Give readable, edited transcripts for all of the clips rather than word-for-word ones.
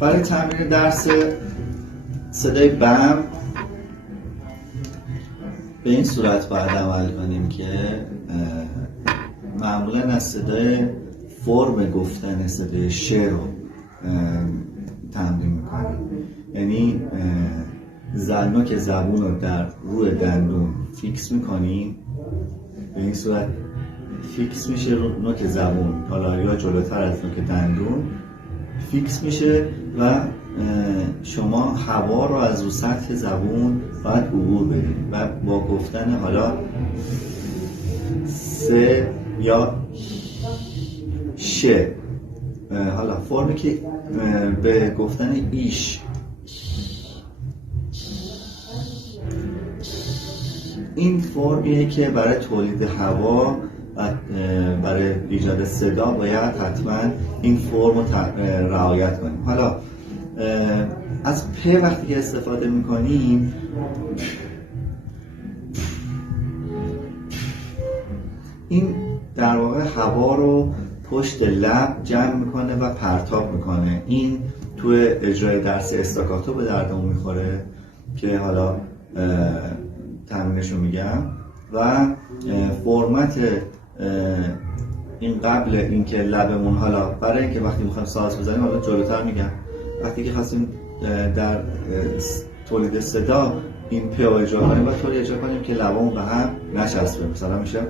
برای تمرین درس صدای بم به این صورت باید عمل کنیم که معمولا از صدای فرم گفتن صدای ش رو تمرین میکنیم. یعنی نوک زبون رو در روی دندون فیکس میکنیم، به این صورت فیکس میشه نوک زبون، حالا یا جلوتر از نوک دندون فیکس میشه و شما هوا رو از رو سطح زبون باید عبور بدید و با گفتن حالا س یا ش، حالا فرمی که به گفتن ایش، این فرمیه که برای تولید هوا و برای ایجاد صدا باید حتما این فرم رو رعایت کنیم. حالا از پ وقتی که استفاده میکنیم این در واقع هوا رو پشت لب جمع میکنه و پرتاب میکنه. این توی اجرای درس استاکاتو به دردمون میخوره که حالا تمرینش رو میگم. و فرمت این قبل اینکه لبمون، حالا برای اینکه وقتی میخوایم ساز بزنیم، حالا جلوتر میگم، وقتی که خواستیم در تولید صدا این پ رو اجرا کنیم و طوری اجرا کنیم که لبمون به هم نچسبه. مثلا میشه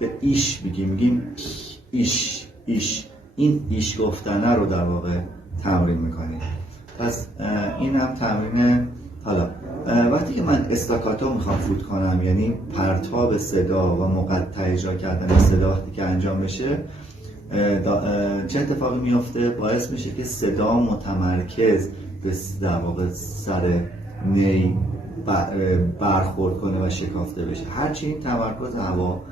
به ایش میگیم ایش. این ایش گفتنه رو در واقع تمرین میکنیم. پس این هم تمرین. حالا وقتی که من استاکاتو میخوام فوت کنم، یعنی پرتاب صدا و مقطع اجرا کردن صدا وقتی که انجام بشه، چه اتفاقی میفته؟ باعث میشه که صدا متمرکز به در واقع سر نی برخورد کنه و شکافته بشه. هرچی این تمرکز هوا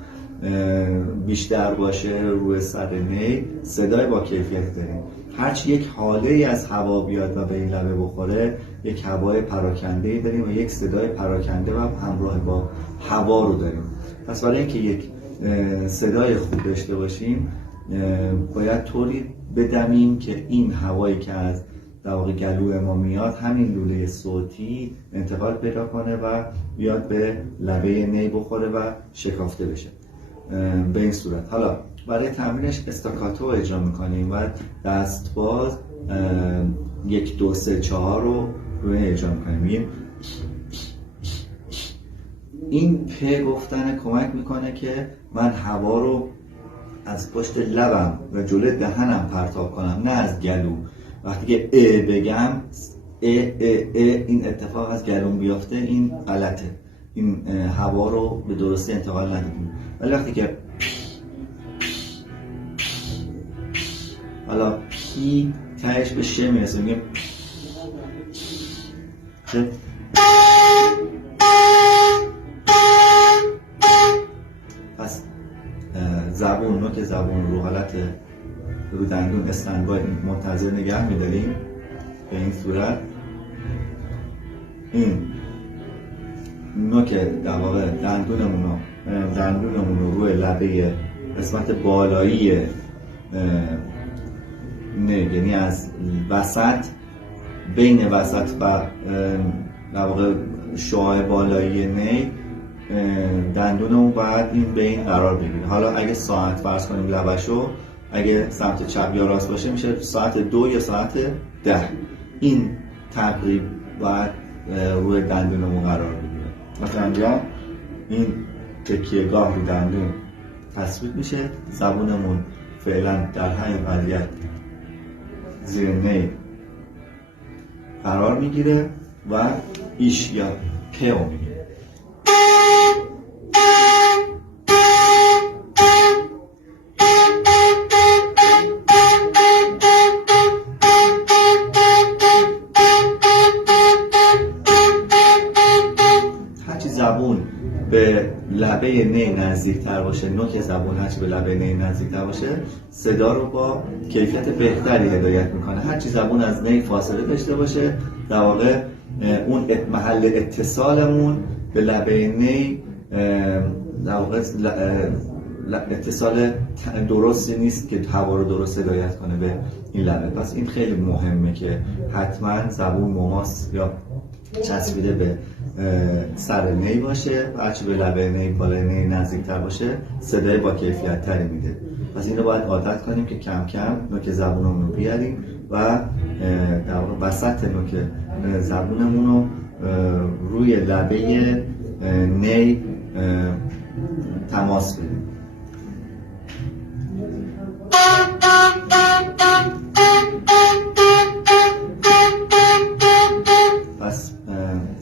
بیشتر باشه روی سر نی، صدای با کیفیت داریم. هرچی یک حاله ای از هوا بیاد و به این لبه بخوره، یک هوای پراکنده ای داریم و یک صدای پراکنده و همراه با هوا رو داریم. پس برای اینکه یک صدای خوب داشته باشیم باید طوری بدمیم که این هوایی که از در واقع گلو ما میاد همین لوله صوتی انتقال پیدا کنه و بیاد به لبه نی بخوره و شکافته بشه. به این صورت حالا برای تمرینش استاکاتو اجرا میکنیم و دست باز 1 2 3 4 رو روی اجرا میکنیم. میگیم این پ گفتن کمک میکنه که من هوا رو از پشت لبم و جلوی دهنم پرتاب کنم، نه از گلو. وقتی که ا بگم این اتفاق از گلوم بیافته، این غلطه، این هوا رو به درستی انتقال ندادیم. ولی وقتی که حالا پی تهش به ش میرسه، میگیم پس زبون، نوک زبون رو حالت رو دندون استندبای منتظر نگه میداریم به این صورت. این نوک در واقع دندونمون رو روی لبه قسمت بالایی نه، یعنی از وسط، بین وسط و در واقع شعاع بالایی نه دندونمون باید این بین قرار بگیره. حالا اگه ساعت فرض کنیم لبشو، اگه سمت چپ یا راست باشه میشه ساعت 2 یا ساعت 10. این تقریب باید روی دندونمون قرار بگیره. مثلا اینجا این تکیهگاه رو دندون تثبیت میشه، زبونمون فعلا در همین وضعیت زیر نی قرار میگیره و ایش یا پ رو میگیره. هرچی زبون به لبه نی نزدیکتر باشه، نوک زبون هرچی به لبه نی نزدیکتر باشه، صدا رو با کیفیت بهتری هدایت میکنه. هرچی زبون از نی فاصله داشته باشه، در واقع اون محل اتصالمون به لبه نی در واقع اتصال درستی نیست که هوا رو درست هدایت کنه به این لبه. پس این خیلی مهمه که حتما زبون مماس یا چسبیده به سر نی باشه و هرچی به لبه نی بالای نی نزدیکتر باشه صدای با کیفیت تری میده. پس این رو باید عادت کنیم که کم کم نوک زبونمون رو بیاریم و در واقع وسط نوک زبونمون رو روی لبه نی تماس بدیم. پس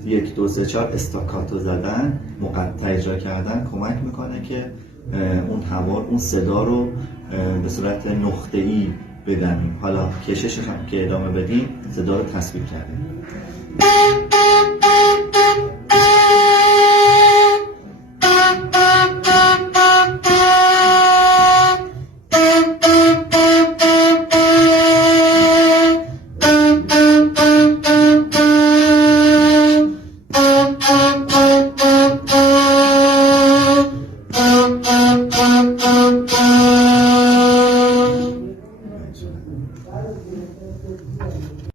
1 2 3 4 استاکاتو زدن، مقطع اجرا کردن کمک میکنه که اون هوا، اون صدا رو به صورت نقطه‌ای بدمیم. حالا کشش هم که ادامه بدیم صدا رو تثبیت کردیم.